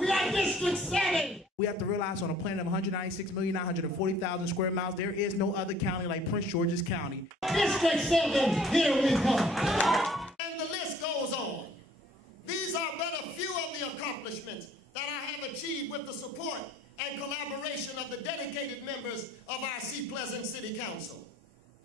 We are District 7. We have to realize on a planet of 196,940,000 square miles, there is no other county like Prince George's County. District 7, here we come. And the list goes on. These are but a few of the accomplishments that I have achieved with the support and collaboration of the dedicated members of our Seat Pleasant City Council.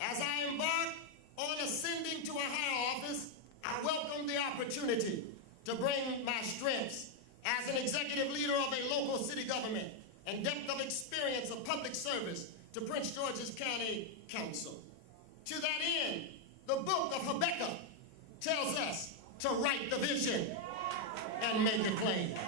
As I embark on ascending to a higher office, I welcome the opportunity to bring my strengths as an executive leader of a local city government and depth of experience of public service to Prince George's County Council. To that end, the book of Habakkuk tells us to write the vision and make it plain.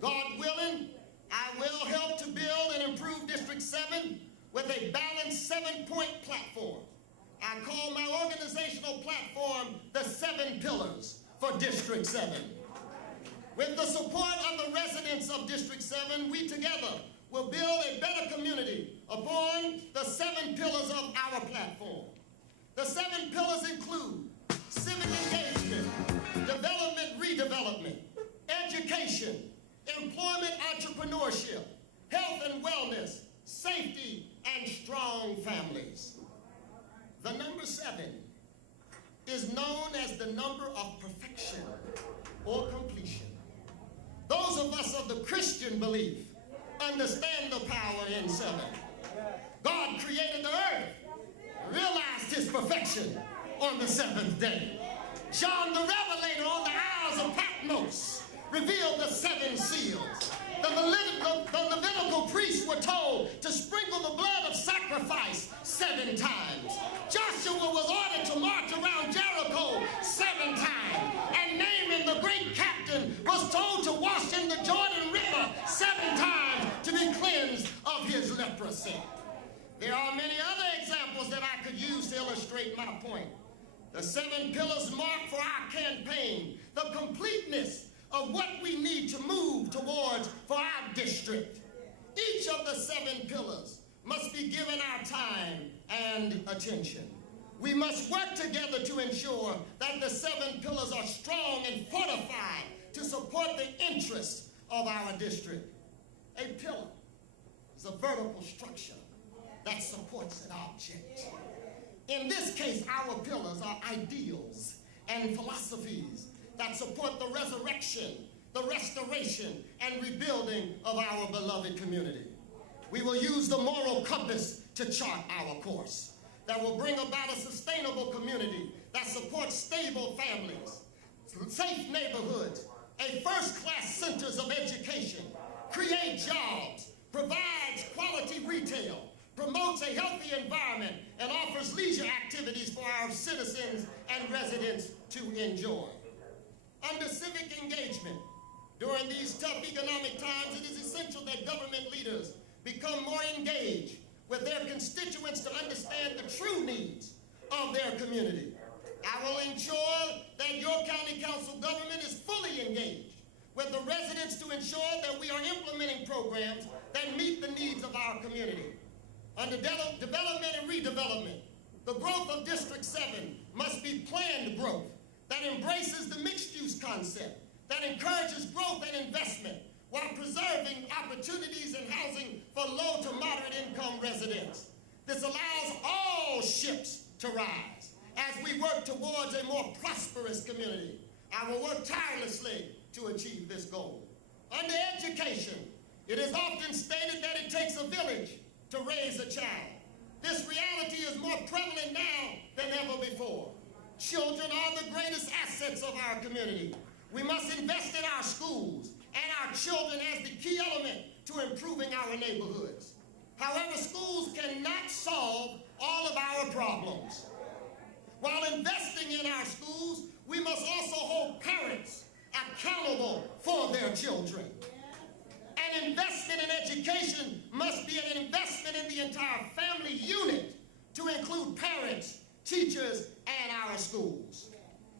God willing, I will help to build and improve District 7 with a balanced 7-point platform. I call my organizational platform the 7 Pillars for District 7. With the support of the residents of District 7, we together will build a better community upon the 7 pillars of our platform. The 7 pillars include civic engagement, development, redevelopment, education, employment, entrepreneurship, health and wellness, safety, and strong families. The number 7 is known as the number of perfection or completion. Those of us of the Christian belief understand the power in 7. God created the earth, realized his perfection on the 7th day. John the Revelator on the Isles of Patmos revealed the 7 seals. The Levitical priests were told to sprinkle the blood of sacrifice 7 times. Joshua was ordered to march around Jericho 7 times. And Naaman, the great captain, was told to wash in the Jordan River 7 times to be cleansed of his leprosy. There are many other examples that I could use to illustrate my point. The 7 pillars mark for our campaign the completeness of what we need to move towards for our district. Each of the 7 pillars must be given our time and attention. We must work together to ensure that the 7 pillars are strong and fortified to support the interests of our district. A pillar is a vertical structure that supports an object. In this case, our pillars are ideals and philosophies that support the resurrection, the restoration, and rebuilding of our beloved community. We will use the moral compass to chart our course that will bring about a sustainable community that supports stable families, safe neighborhoods, a first-class centers of education, create jobs, provides quality retail, promotes a healthy environment, and offers leisure activities for our citizens and residents to enjoy. Under civic engagement, during these tough economic times, it is essential that government leaders become more engaged with their constituents to understand the true needs of their community. I will ensure that your county council government is fully engaged with the residents to ensure that we are implementing programs that meet the needs of our community. Under development and redevelopment, the growth of District 7 must be planned growth that embraces the mixed-use concept, that encourages growth and investment while preserving opportunities and housing for low to moderate income residents. This allows all ships to rise as we work towards a more prosperous community. I will work tirelessly to achieve this goal. Under education, it is often stated that it takes a village to raise a child. This reality is more prevalent now than ever before. Children are the greatest assets of our community. We must invest in our schools and our children as the key element to improving our neighborhoods. However, schools cannot solve all of our problems. While investing in our schools, we must also hold parents accountable for their children. An investment in education must be an investment in the entire family unit to include parents, teachers, and our schools.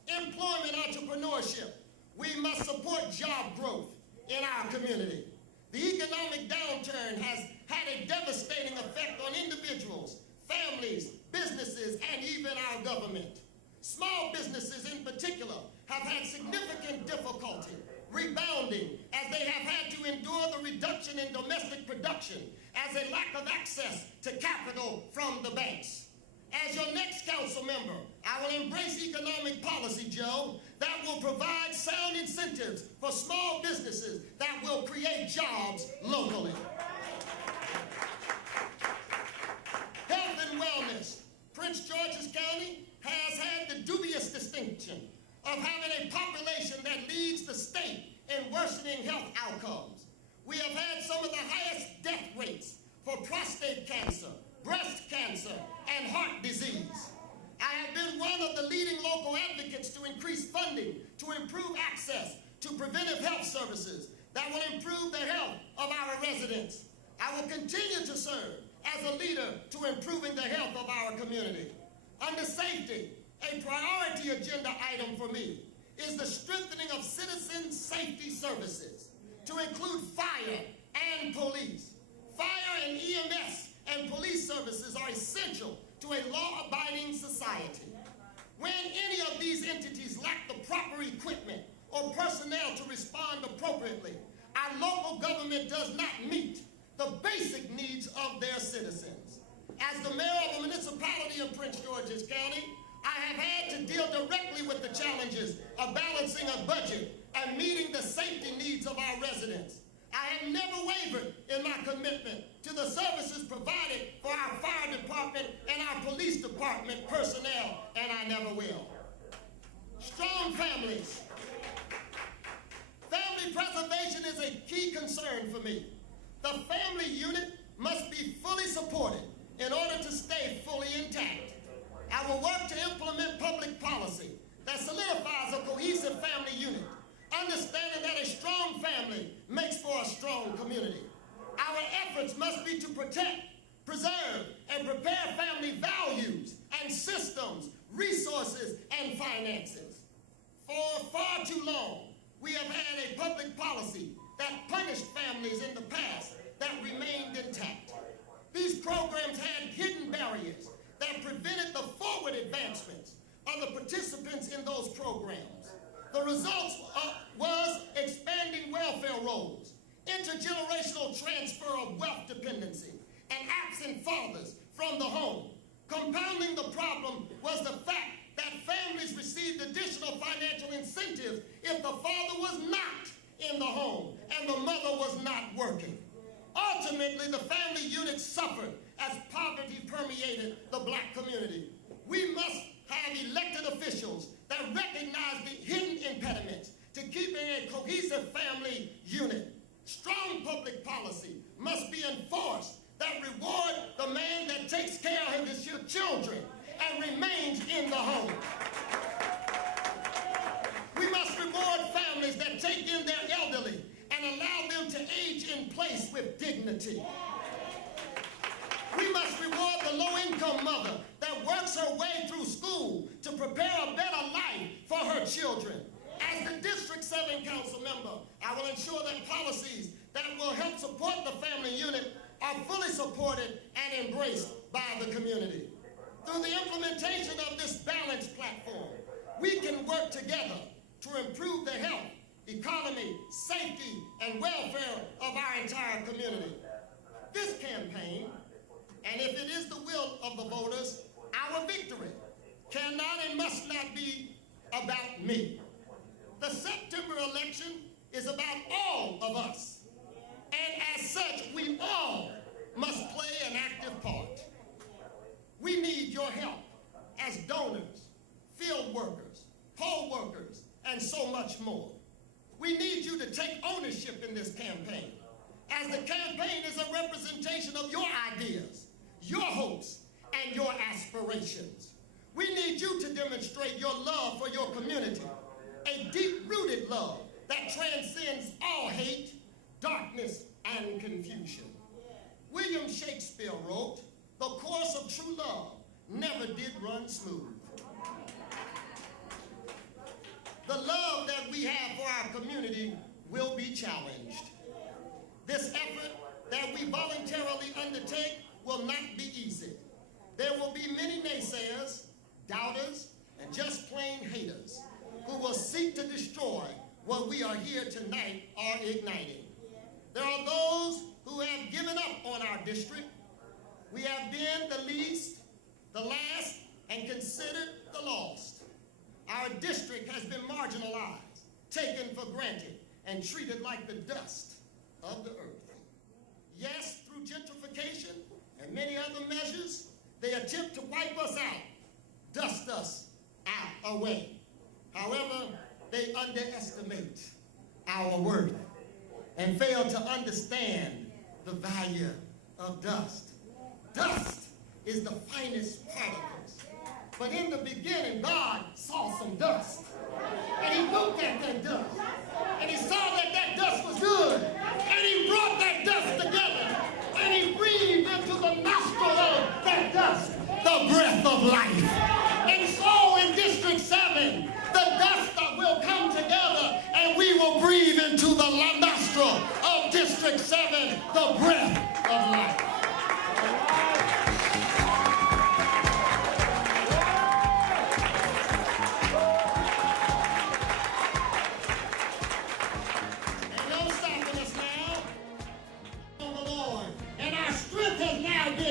Employment entrepreneurship. We must support job growth in our community. The economic downturn has had a devastating effect on individuals, families, businesses, and even our government. Small businesses in particular have had significant difficulty rebounding as they have had to endure the reduction in domestic production as a lack of access to capital from the banks. As your next council member, I will embrace economic policy, Joe, that will provide sound incentives for small businesses that will create jobs locally. Health and wellness. Prince George's County has had the dubious distinction of having a population that leads the state in worsening health outcomes. We have had some of the highest death rates for prostate cancer, breast cancer, and heart disease. I have been one of the leading local advocates to increase funding to improve access to preventive health services that will improve the health of our residents. I will continue to serve as a leader to improving the health of our community. Under safety, a priority agenda item for me is the strengthening of citizen safety services to include fire and police. Fire and EMS and police services are essential to a law-abiding society. When any of these entities lack the proper equipment or personnel to respond appropriately, our local government does not meet the basic needs of their citizens. As the mayor of a municipality in Prince George's County, I have had to deal directly with the challenges of balancing a budget and meeting the safety needs of our residents. I have never wavered in my commitment to the services provided for our fire department and our police department personnel, and I never will. Strong families. Family preservation is a key concern for me. The family unit must be fully supported in order to stay fully intact. I will work to implement public policy that solidifies a cohesive family unit, understanding that a strong family makes for a strong community. Our efforts must be to protect, preserve, and prepare family values and systems, resources, and finances. For far too long, we have had a public policy that punished families in the past that remained intact. These programs had hidden barriers that prevented the forward advancements of the participants in those programs. The result was expanding welfare rolls, intergenerational transfer of wealth dependency, and absent fathers from the home. Compounding the problem was the fact that families received additional financial incentives if the father was not in the home and the mother was not working. Ultimately, the family unit suffered as poverty permeated the black community. We must have elected officials that recognize the hidden impediments to keeping a cohesive family unit. Strong public policy must be enforced that reward the man that takes care of his children and remains in the home. We must reward families that take in their elderly and allow them to age in place with dignity. We must reward the low-income mother that works her way through school to prepare a better life for her children. As the District 7 Council member, I will ensure that policies that will help support the family unit are fully supported and embraced by the community. Through the implementation of this balanced platform, we can work together to improve the health, economy, safety, and welfare of our entire community. This campaign, and if it is the will of the voters, our victory cannot and must not be about me. The September election is about all of us. And as such, we all must play an active part. We need your help as donors, field workers, poll workers, and so much more. We need you to take ownership in this campaign, as the campaign is a representation of your ideas, your hopes, and your aspirations. We need you to demonstrate your love for your community, a deep-rooted love that transcends all hate, darkness, and confusion. William Shakespeare wrote, "The course of true love never did run smooth." The love that we have for our community will be challenged. This effort that we voluntarily undertake will not be easy. There will be many naysayers, doubters, and just plain haters who will seek to destroy what we are here tonight are igniting. There are those who have given up on our district. We have been the least, the last, and considered the lost. Our district has been marginalized, taken for granted, and treated like the dust of the earth. Yes, through gentrification and many other measures, they attempt to wipe us out, dust us out, away. However, they underestimate our worth and fail to understand the value of dust. Dust is the finest particles. But in the beginning, God saw some dust. And he looked at that dust. And he saw that that dust was good. And he brought that dust together. And he breathed into the nostril of that dust the breath of life. And so in District 7, the dust will come together and we will breathe into the nostril of District 7 the breath of life.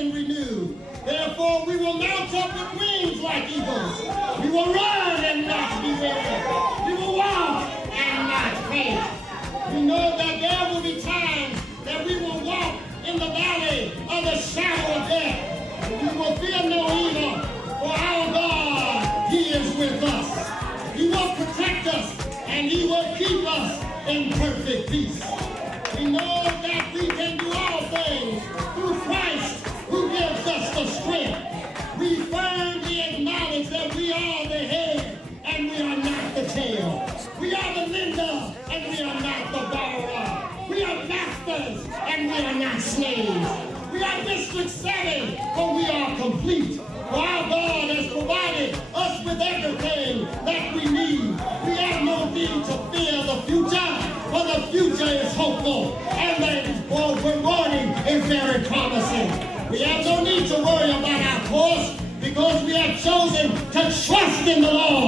Renewed. Therefore, we will mount up with wings like eagles. We will run and not be weary. We will walk and not faint. We know that there will be times that we will walk in the valley of the shadow of death. We will fear no evil, for our God, he is with us. He will protect us, and he will keep us in perfect peace. We know that we can do all things through Christ, who gives us the strength. We firmly acknowledge that we are the head and we are not the tail. We are the lender and we are not the borrower. We are masters and we are not slaves. We are District 7, but we are complete. For our God has provided us with everything that we need. We have no need to fear the future, for the future is hopeful and the rewarding is very promising. We have no need to worry about our course because we have chosen to trust in the Lord.